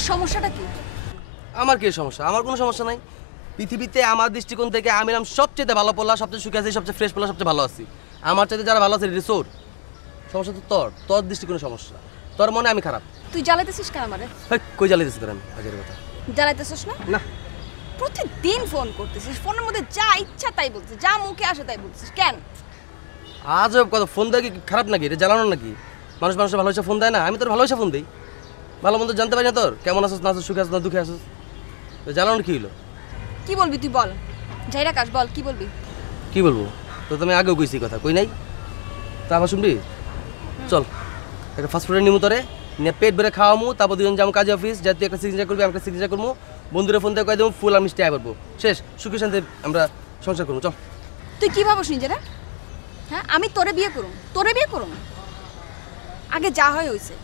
তোর সমস্যাটা কি? আমার কি সমস্যা? আমার কোনো সমস্যা নাই। পৃথিবীতে আমার দৃষ্টিকোণ থেকে আমি নাম সবচেয়ে ভালো পোলা, সবচেয়ে সুখে আছি, সবচেয়ে ফ্রেশ পোলা, সবচেয়ে ভালো আছি। আমার চাইতে যারা ভালো আছে রিসোর্ট। সমস্যা তো তোর দৃষ্টিকোণে সমস্যা। তোর মনে আমি খারাপ। তুই জ্বালাইতেছিস কেন আমারে? কই জ্বালাইতেছিস তোর? আমি আগের কথা জ্বালাইতেছিস না? না। প্রতিদিন ফোন করতেছিস, ফোনের মধ্যে যা ইচ্ছা তাই বলছিস, যা মুখে আসে তাই বলছিস, কেন? আজব কথা। ফোন দেয় কি খারাপ নাকি? এটা জ্বালানো নাকি? মানুষের ভালোবাসা ফোন দেয় না? আমি তোর ভালোবাসা ফোন দিই। ভালো মন্দ জানতে পারি না তোর? কেমন আছিস না আছিস, সুখে আছিস না দুঃখে আছিস? জ্বালানোর কি হলো? কি বলবি তুই বল, যাই রাখাস বল, কি বলবি? কি বলবো? তো তুমি আগেও কইছি কথা, কই নাই? তা আবার শুনবি? চল একটা ফাস্টফুডের নিমু তোরে নিয়ে পেট ভরে খাওয়ামু, তারপর দুজন যাবো কাজে অফিস, যা তুই একটা সিগনেচার করবি, আমি একটা সিগনেচার করবো, বন্ধুরে ফোন দিয়ে কয়ে দেবো ফুল আর মিষ্টি আয় করবো, শেষ। সুখে শান্তি আমরা সংসার করবো। চল। তুই কি ভাবস নিজেরা? হ্যাঁ, আমি তোরে বিয়ে করুম? আগে যা হয় হয়েছে,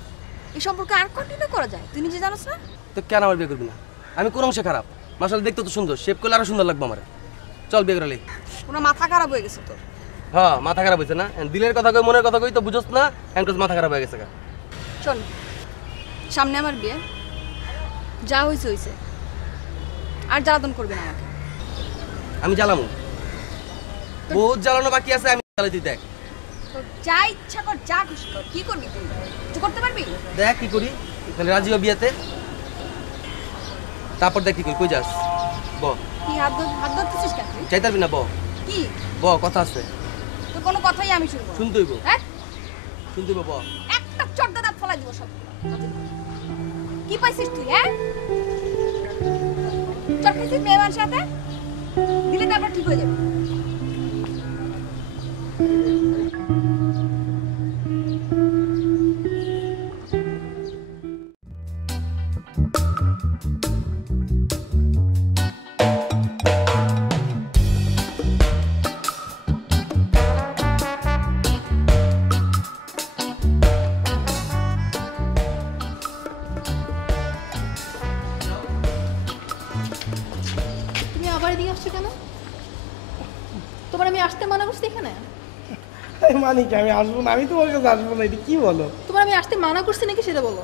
এই সম্পর্কে আর কন্টিনিউ করা যায়? তুই নিজে জানোস না? তো কেন আমার বিয়ে করবি না? আমি কোন অংশে খারাপ? মাসাল দেখতে তো সুন্দর, শেপ করলে আরো সুন্দর লাগবে আমার। চল বিয়ে করে লি। পুরো মাথা খারাপ হয়ে গেছে তোর। হ্যাঁ, মাথা খারাপ হয়েছে না? দিলের কথা কই, মনের কথা কই তো বুঝোস না? এখন মাথা খারাপ হয়ে গেছে। শোন, সামনে আমার বিয়ে, যা হয়েছে হয়েছে, আর জ্বালাতন করবি না আমাকে। আমি জ্বালামু, বহুত জ্বালানো বাকি আছে, আমি জ্বালাই দিই। দেখ তোর যা ইচ্ছা কর, যা খুশি কর, কি করবি তুই? তুই করতে পারবি? দেখ কি করি, তাহলে রাজি হবি বিয়েতে, তারপর দেখ কি করি। কই যাস? ব। কি হাত ধরতেছিস কেন তুই? চাইতে পারবি না? ব। কি? ব, কথা আছে। তোর কোনো কথাই আমি শুনবো না। শুনতে হইব। হ্যাঁ, শুনতে হইব। ব। একটা চড় দাঁত ফলাই দিব সব। কি পাইছিস তুই? হ্যাঁ, চড় খাইছিস মেয়ে মানুষের সাথে? দিলে তারপর ঠিক হয়ে যাবে। তুমি আবার এদিকে আসছো কেন? তোমার আমি আসতে মানা করছি এখানে? মানে কি আমি আসবো না? আমি তোমার কাছে আসবো না, এটা কি বলো? তোমার আমি আসতে মানা করছি নাকি সেটা বলো।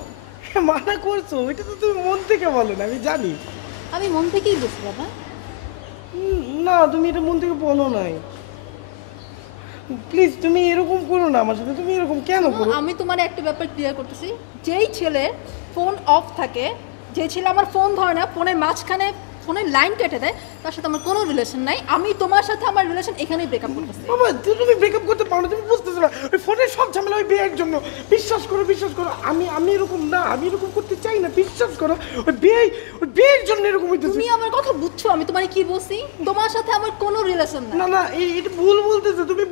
মানা করছো, এটা তো তুমি মন থেকে বলো না, আমি জানি। আমি মন থেকেই বলছি বাবা। না, তুমি এটা মন থেকে বলো নাই। প্লিজ তুমি এরকম করো না আমার সাথে। তুমি এরকম কেন করো? আমি তোমার একটা ব্যাপার ক্লিয়ার করতেছি। যেই ছেলে ফোন অফ থাকে, যে ছেলে আমার ফোন ধরে না, ফোনের মাঝখানে ফোনের লাইন কেটে দেয়, তার সাথে আমার কোনো রিলেশন নাই। আমি তোমার সাথে আমার রিলেশন এখানেই ব্রেকআপ করতেছি। বাবা, তুমি ব্রেকআপ করতে পারো না, তুমি বুঝতেছো না। ওই ফোনের সব ঝামেলা ওই বিয়ের জন্য। বিশ্বাস করো, বিশ্বাস করো, আমি এরকম না, আমি এরকম করতে চাই না। বিশ্বাস করো, ওই বিয়ের জন্য এরকম হইতেছে। তুমি আমার কথা বুঝছো? আমি তোমার কি বলছি? তোমার সাথে আমার কোনো রিলেশন নাই। না না, এটা ভুল বলতেছো তুমি,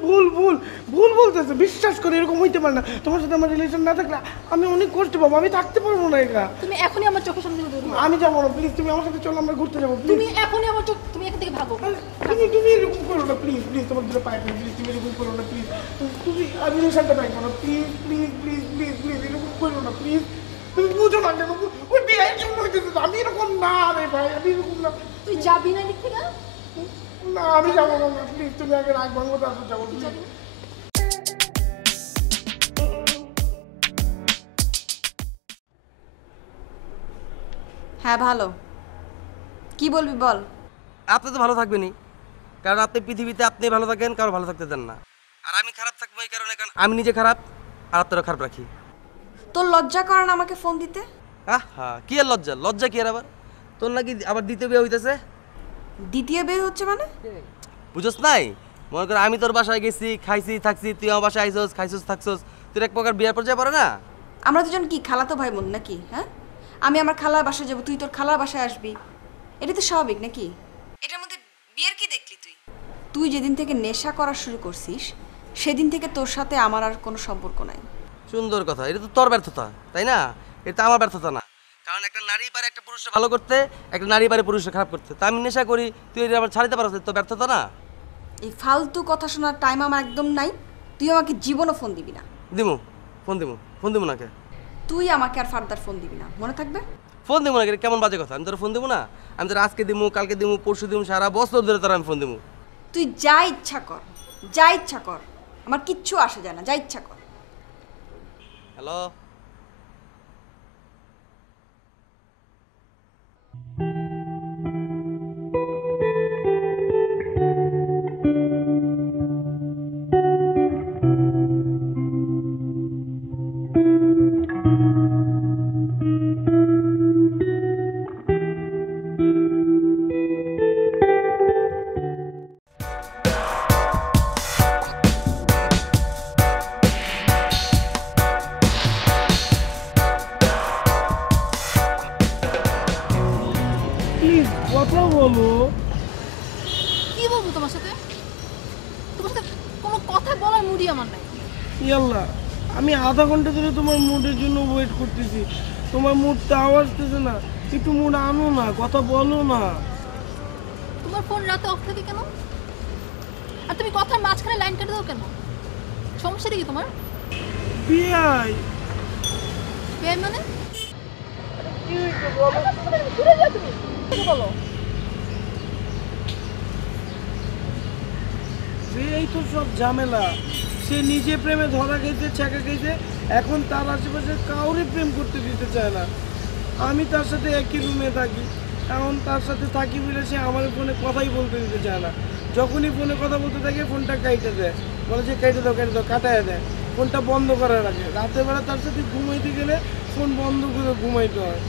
ভুল বলতেছো। বিশ্বাস করো, এরকম হইতে পারে না। তোমার সাথে আমার রিলেশন না থাকলে আমি অনেক কষ্ট পাবো, আমি থাকতে পারবো না একা। তুমি এখনই আমার চোখের সামনে থেকে দূর হও। আমি যাবো না, প্লিজ তুমি আমার সাথে চলো, আমরা ঘুরতে যাবো। তুমি এখনই আমার চোখ, তুমি এখান থেকে ভাগো। তুমি এরকম করো না, প্লিজ প্লিজ, তোমার দুটো পায়ে পড়ি, প্লিজ তুমি এরকম করো না, প্লিজ। তুমি আমি রিলেশনটা পাই না, please please please please please, এরকম করো না প্লিজ। তুমি বুঝো না কেন? ওই বিয়ের জন্য হইতেছে। আমি এরকম না রে ভাই, আমি এরকম না। তুই যাবি না লিখে না? না, আমি যাবো না, প্লিজ তুমি আগে রাগ ভাঙবো, তারপর যাবো। হ্যাঁ, ভালো। কি বলবি বল। আপনি তো ভালো থাকবেনই, কারণ আপনি পৃথিবীতে আপনি ভালো থাকেন, কারো ভালো থাকতে দেন না। আর আমি খারাপ থাকবো এই কারণে, কারণ আমি নিজে খারাপ আর আপনারা খারাপ রাখি। তোর লজ্জা করে না আমাকে ফোন দিতে? আহা, কি আর লজ্জা কি আর আবার? তোর নাকি আবার দ্বিতীয় বিয়ে হইতেছে? দ্বিতীয় বিয়ে হচ্ছে মানে? বুঝোস নাই? মনে কর আমি তোর বাসায় গেছি, খাইছি থাকছি, তুই আমার বাসায় আইসোস, খাইছোস থাকছোস, তুই এক প্রকার বিয়ের পর্যায়ে পড়ে না? আমরা দুজন কি খালাতো ভাই বোন নাকি? হ্যাঁ, আমি আমার খালার বাসায় যাবো, তুই তোর খালার বাসায় আসবি, এটা তো স্বাভাবিক নাকি? এটার মধ্যে বিয়ের কি দেখলি তুই? তুই যেদিন থেকে নেশা করা শুরু করছিস সেদিন থেকে তোর সাথে আমার আর কোনো সম্পর্ক নাই। সুন্দর কথা, এটা তো তোর ব্যর্থতা, তাই না? এটা আমার ব্যর্থতা না, কারণ একটা নারী পারে একটা পুরুষকে ভালো করতে, একটা নারী পারে পুরুষকে খারাপ করতে। তা আমি নেশা করি, তুই এটা আবার ছাড়িতে পারছিস, তো ব্যর্থতা না? এই ফালতু কথা শোনার টাইম আমার একদম নাই। তুই আমাকে জীবনও ফোন দিবি না। ফোন দিমু নাকে? তুই আমাকে আর ফার্দার ফোন দিবি না, মনে থাকবে? ফোন দিমু নাকি? কেমন বাজে কথা? আমি তোর ফোন দিমু না? আমি তোর আজকে দিমু, কালকে দিমু, পরশু দিমু, সারা বছর ধরে তোর আমি ফোন দিমু। তুই যা ইচ্ছা কর, যা ইচ্ছা কর, আমার কিচ্ছু আসে যায় না, যা ইচ্ছা কর। হ্যালো, বলবো তোমার সাথে কোনো কথা বলার মুডই আমার নাই। ইয়াল্লা, আমি আধা ঘন্টা ধরে তোমার মুডের জন্য ওয়েট করতেছি, তোমার মুডটা আওয়াজ দিতেছে না, একটু মুড আনো না, কথা বলো না। তোমার ফোন রাতে অফ থাকে কেন? আর তুমি কথার মাঝখানে লাইন কেটে দাও কেন? সমস্যাটা কি তোমার? বিয়াই বেআই মানে? কি হয়েছে বলো? ঘুরে যাও তুমি, তুমি বলো। এই তো সব ঝামেলা, সে নিজে প্রেমে ধরা খেয়েছে, ছ্যাঁকা খেয়েছে, এখন তার আশেপাশে কাউরে প্রেম করতে দিতে চায় না। আমি তার সাথে একই রুমে থাকি, এখন তার সাথে থাকি বলে সে আমার ফোনে কথাই বলতে দিতে চায় না। যখনই ফোনে কথা বলতে থাকে ফোনটা কাইটে দেয়, বলে যে কেটে দাও কাটায় দেয়, ফোনটা বন্ধ করে রাখে। রাতের বেলা তার সাথে ঘুমাইতে গেলে ফোন বন্ধ করে ঘুমাইতে হয়।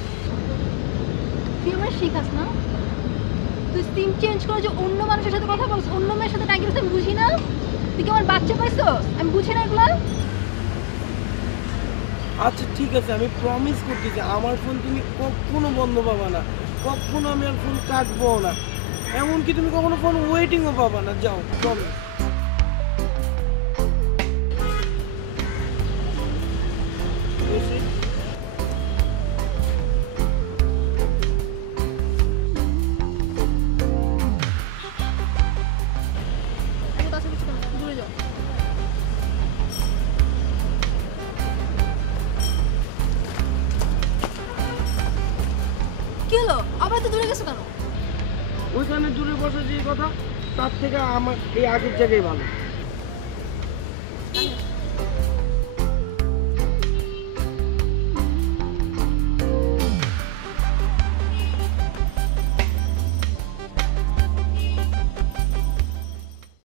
তুই আমার শিখাস না? তুই সিম চেঞ্জ করে যে অন্য মানুষের সাথে কথা বলছিস, অন্য মেয়ের সাথে টাইম দিছিস, আমি বুঝি না? তুই কি আমার বাচ্চা পাইছো? আমি বুঝি না এগুলো। আচ্ছা ঠিক আছে, আমি প্রমিস করতেছি আমার ফোন তুমি কখনো বন্ধ পাবা না, কখনো আমি আর ফোন কাটবো না, এমনকি তুমি কখনো ফোন ওয়েটিংও পাবা না। যাও, প্রমিস। আমি কাছে কিছু না, দূরে যাও। কি হলো? আবার তো দূরে গেছো কেন? ওইখানে দূরে বসে যে কথা, তার থেকে আমার এই আগের জায়গায় ভালো।